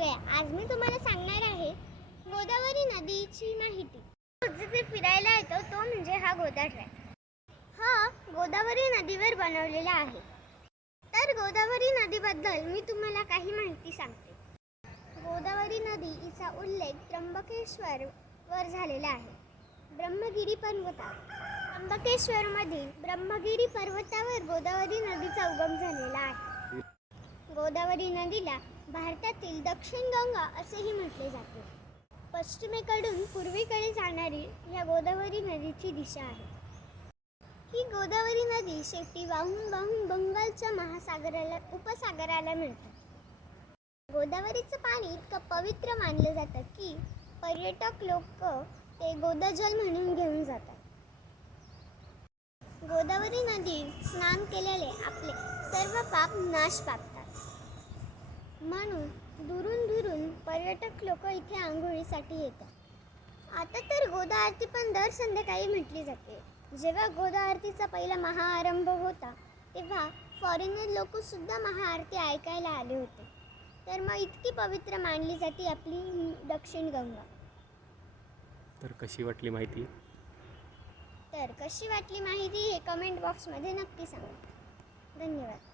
सगळ्या आज मी तुम्हाला सांगणार आहे गोदावरी नदीची माहिती. जिथे फिरायला येतो तो म्हणजे हा गोदा ट्रॅक हा गोदावरी नदीवर बनवलेला आहे. तर गोदावरी नदीबद्दल मी तुम्हाला काही माहिती सांगते. गोदावरी नदी हिचा उल्लेख त्र्यंबकेश्वर वर झालेला आहे. ब्रह्मगिरी पर्वतात. त्र्यंबकेश्वरमधील ब्रह्मगिरी पर्वतावर गोदावरी नदीचा उगम झालेला आहे. गोदावरी नदीला भारतातील दक्षिण गंगा असेही म्हटले जाते. पश्चिमेकडून पूर्वेकडे जाणारी या गोदावरी नदीची दिशा आहे. ही गोदावरी नदी शेवटी वाहून वाहून बंगालच्या महासागराला उपसागराला मिळते. गोदावरीचं पाणी इतकं पवित्र मानलं जातं की पर्यटक लोक ते गोदाजल म्हणून घेऊन जातात. गोदावरी नदीत स्नान केलेले आपले सर्व पाप नाश पावतात म्हणून दुरून दुरून पर्यटक लोक इथे आंघोळीसाठी येतात. आता तर गोदा आरती पण दर संध्याकाळी म्हटली जाते. जेव्हा गोदा आरतीचा पहिला महाआरंभ होता तेव्हा फॉरेनर लोक सुद्धा महाआरती ऐकायला आले होते. तर मग इतकी पवित्र मानली जाते आपली दक्षिण गंगा. तर कशी वाटली माहिती? तर कशी वाटली माहिती हे कमेंट बॉक्समध्ये नक्की सांगा. धन्यवाद.